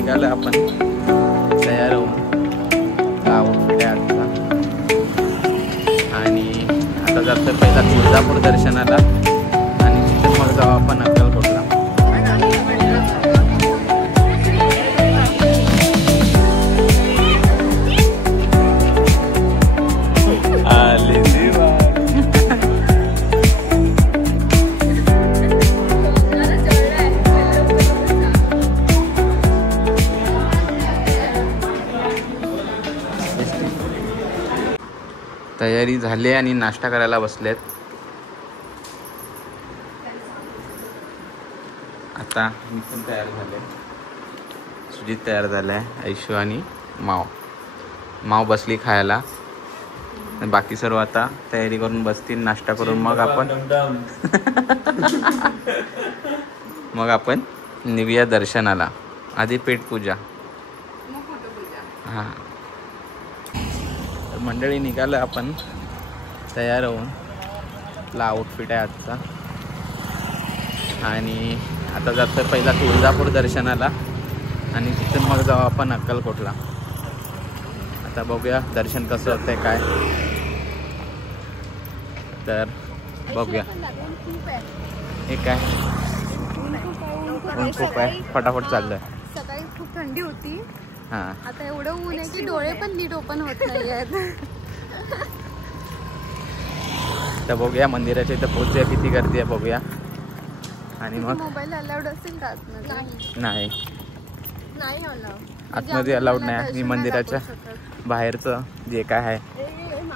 निघालो आपण तयार होऊन आउटफिट आहे आजचा आणि आता जातो पहिला तुळजापूर दर्शनाला आणि तिथून मग जाऊ आपण अक्कलकोटला. तयारी झाली आणि नाश्ता करायला बसलेत. आता मी पण तयार झाले, सुजित तयार झालाय, ऐशू आणि माव बसली खायला. बाकी सर्व आता तयारी करून बसतील, नाश्ता करून मग आपण निघूया दर्शनाला. आधी पेट पूजा, हां. मंडळी निघालो आपण तयार होऊन. आपला आउटफिट आहे आजचा आणि आता जातो पहिला तुळजापूर दर्शनाला आणि तिथून मग जाऊ आपण अक्कलकोटला. आता बघूया दर्शन कसं होतंय काय, तर बघूया. हे काय ऊन खूप आहे, फटाफट चाललंय. सकाळी खूप थंडी होती, हां आता एवढं ऊन आहे की डोळे पण नीट ओपन होत नाहीयेत. तर बघूया मंदिराच्या इथं पोहोचूया, किती गर्दी आहे बघूया. आणि मग मोबाईल अलाउड असेल का? नाही, अलाउड आतमध्ये अलाउड नाही. मी मंदिराच्या बाहेरचं जे काय आहे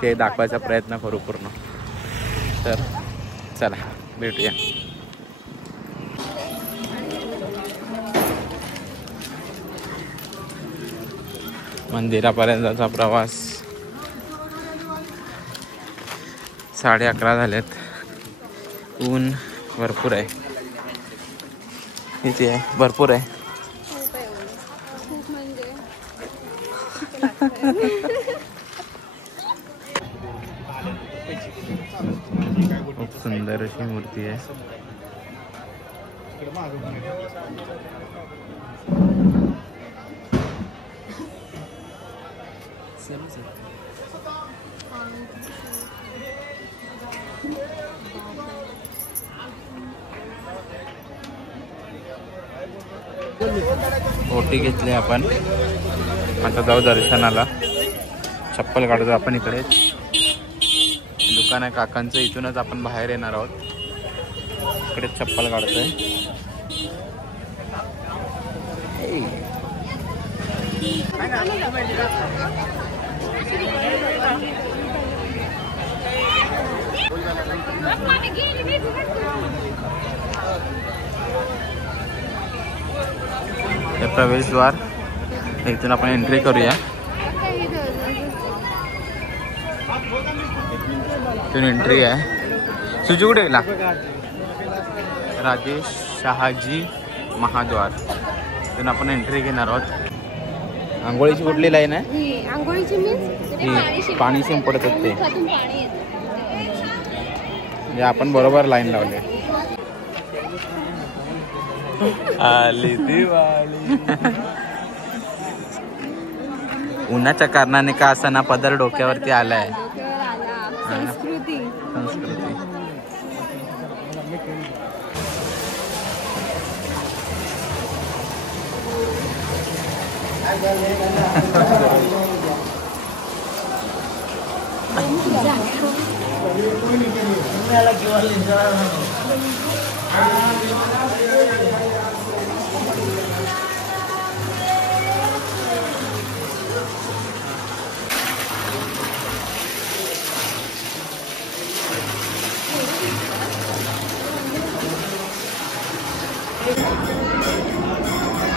ते दाखवायचा प्रयत्न करू पूर्ण. तर चला भेटूया. मंदिरापर्यंतचा प्रवास 11:30 झालेत. ऊन भरपूर आहे, इथे आहे भरपूर आहे. खूप म्हणजे खूप सुंदर अशी मूर्ती आहे. ओटी घेतली आपण, आता जाऊ दर्शनाला. चप्पल काढतो आपण. इकडे दुकान आहे काकांचं, इथूनच आपण बाहेर येणार आहोत. इकडे चप्पल काढतोय. प्रवेशद्वार, इथून आपण एंट्री करूया. इथून एंट्री आहे. सुजी कुठे गेला? राजेश शहाजी महाद्वार, इथून आपण एंट्री घेणार आहोत. आंघोळीची कुठली लाईन आहे? आंघोळीची मीन्स पाणी शिंप पडतात ते, म्हणजे आपण बरोबर लाईन लावले. आली दिवाळी. उन्हाच्या कारणाने का असा पदर डोक्यावरती आलाय. संस्कृती.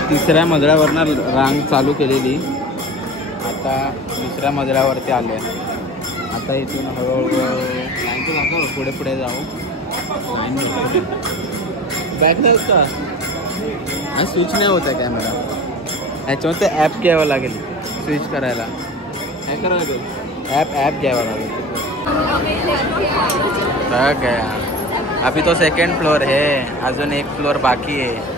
तिसऱ्या मजल्यावरनं रांग चालू केलेली, आता दुसऱ्या मजल्यावरती आले. आता इथून हळूहळू पुढे पुढे जाऊ. बॅक नाही का स्विच नाही होत आहे कॅमेरा, ह्याच्यामध्ये ॲप घ्यावं लागेल स्विच करायला. काय करावं लागेल? ॲप घ्यावं लागेल. काय अभी तो सेकंड फ्लोर है, अजून एक फ्लोर बाकी है.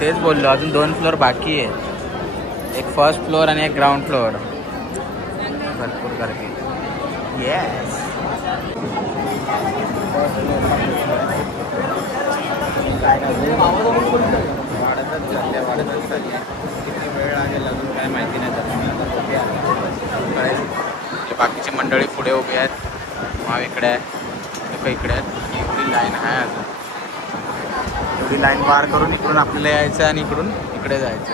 तेच बोललो, अजून 2 फ्लोअर बाकी आहे. एक फर्स्ट फ्लोअर आणि एक ग्राउंड फ्लोअर. भरपूर गर्दी. येस. वाढतच चालली आहे. किती वेळ लागेल अजून काय माहिती नाही. बाकीची मंडळी पुढे उभी आहेत. माव इकडे आहे, लोक इकडे आहेत आणि एवढी लाईन आहे अजून. एवढी लाईन पार करून इकडून आपल्याला यायचं आणि इकडून इकडे जायचं.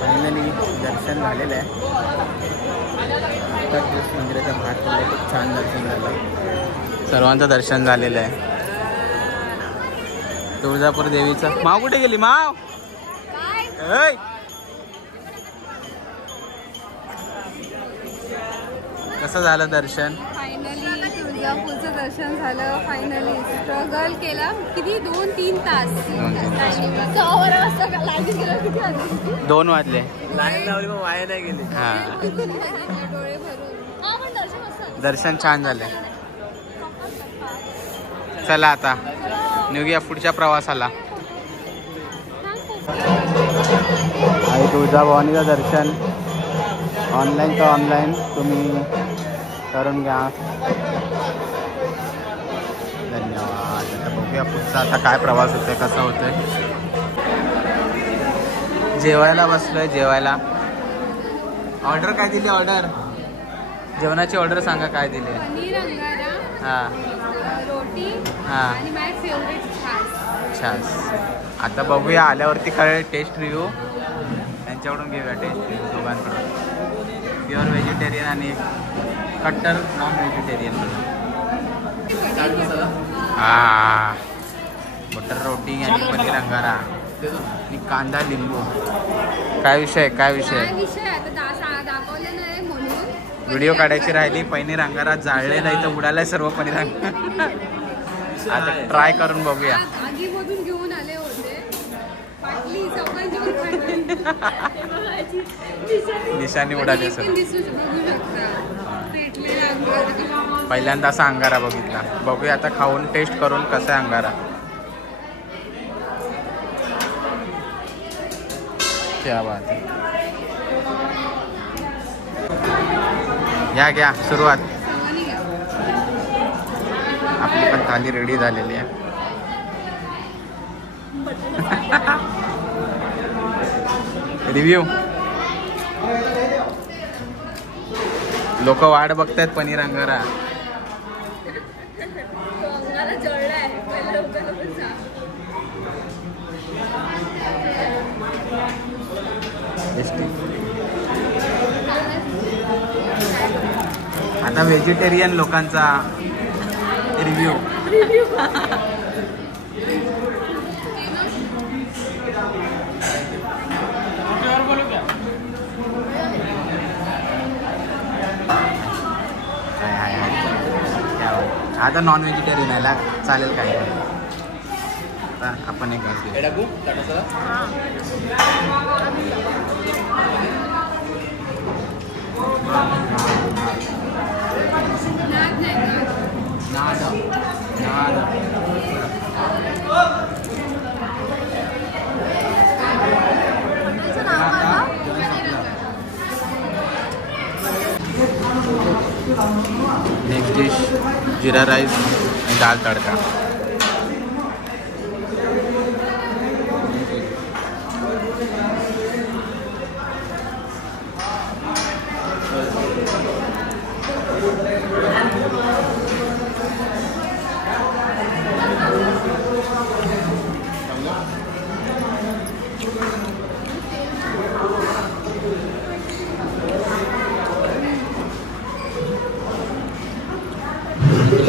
फायनली दर्शन झालेलं आहे. मंदिराचा भाग पडला, खूप छान दर्शन झालं. सर्वांचं दर्शन झालेलं आहे. तुळजापूर देवीचं. माव कुठे गेली माव? कसं झालं दर्शन? फायनली तुळजापूरचं दर्शन झालं. फायनली स्ट्रगल केला किती 2-3 तास. 2 वाजले. लाईन लावली मग वाया नाही गेली. हा, डोळे भरून. दर्शन छान झाले. चला आता निघूया पुढच्या प्रवासाला. आई तुळजाभवानीचं दर्शन ऑनलाईन तर ऑनलाईन तुम्ही करून घ्या. धन्यवाद. आता बघूया पुढचा आता काय प्रवास होतोय, कसा होतोय. जेवायला बसलोय. जेवायला ऑर्डर काय दिली? ऑर्डर जेवणाची ऑर्डर सांगा काय दिली. पनीर अंगारा, हां रोटी हां आणि माय फेवरेट छास. छास. आता बघूया आल्यावरती काय टेस्ट रिव्ह्यू त्यांच्याकडून घेऊया. टेस्ट रिव्ह्यू दोघांकडून. प्युअर व्हेजिटेरियन आणि कट्टर नॉन व्हेजिटेरियन. हां, बटर रोटी आणि पनीर अंगारा आणि कांदा लिंबू. काय विषय काय विषय? काय विषय आता दाखवलं नाही म्हणून व्हिडिओ काढायची राहिली. पनीर अंगारा जाळलेला इथं उडालाय सर्व पनीर अंगारा. आता ट्राय करून बघूया. आगीमधून घेऊन आले होते. फाटली चौकांची निशाणी उडाली सर. बघू शकता पेटलेला अंगारा. पहिल्यांदा असा अंगारा बघितला. बघूया आता खाऊन टेस्ट करून कसं आहे अंगारा. क्या बात आहे. घ्या सुरुवात. आपली पण थाली रेडी झालेली आहे. रिव्ह्यू. लोक वाट बघतायत पनीर अंगारा. आता व्हेजिटेरियन लोकांचा रिव्ह्यू. आता नॉन व्हेजिटेरियन आहे चालेल काय. आता आपण एक नेक्स्ट डिश जीरा राईस आणि दाल तडका.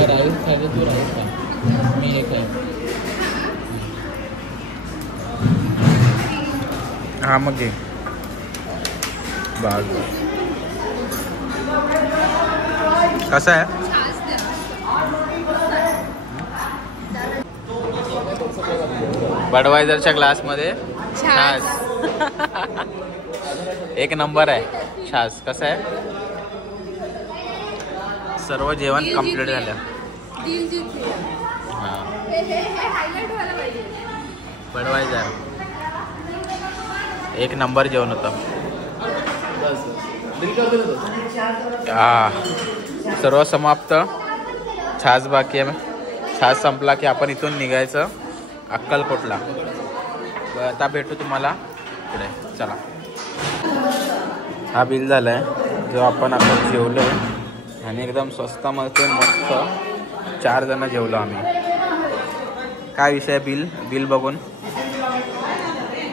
राईस खायचं तू राईस खा. मी हे काय. हा मग घे. बाग कसं आहे? बडवायझरच्या ग्लासमध्ये छास. एक नंबर आहे छास. कसं आहे? सर्व जेवण दिल कम्प्लीट जिंकले. झालं. दिल जिंकले. हां हे highlight व्हायला पाहिजे. बडवायचं. एक नंबर जेवण होतं. सर्व समाप्त. छास बाकी आहे. छास संपला की आपण इथून निघायचं अक्कलकोटला. आता भेटू तुम्हाला पुढे. चला. हा बिल झाला आहे जो आपण आता जेवलो आहे आणि एकदम स्वस्तामध्ये मस्त 4 जण जेवलो आम्ही. काय विषय बिल बघून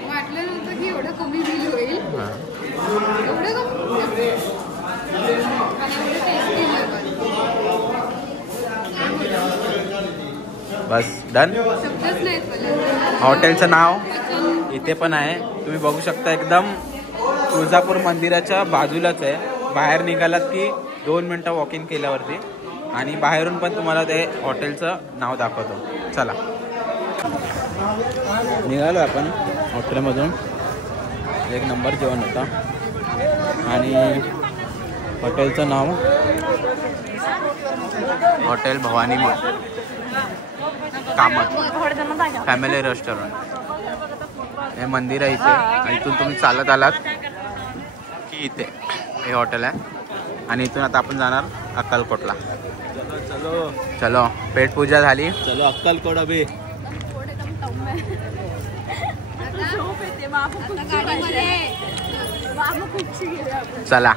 वाटलं नव्हतं की एवढं कमी बिल होईल. हां एवढं कमी आणि एवढं टेस्टी जेवण. बस डन. शब्दच नाहीत मला. हॉटेलचं नाव पचन. इथे पण आहे, तुम्ही बघू शकता. एकदम तुळजापूर मंदिराच्या बाजूलाच आहे. बाहेर निघालात की 2 मिनटं वॉकिंग केल्यावरती आणि बाहेरून पण तुम्हाला ते हॉटेलचं नाव दाखवतो. चला निघालो आपण हॉटेलमधून. एक नंबर जेवण होता आणि हॉटेलचं नाव hotel Bhavani Kamat family restaurant. हे मंदिर आहे इथे आणि इथून तुम्ही चालत आलात की इथे हे हॉटेल आहे आणि इथून आता आपण जाणार अक्कलकोटला. चलो चलो पेटपूजा झाली. चलो अक्कलकोट अभि. आता गाडीमध्ये चला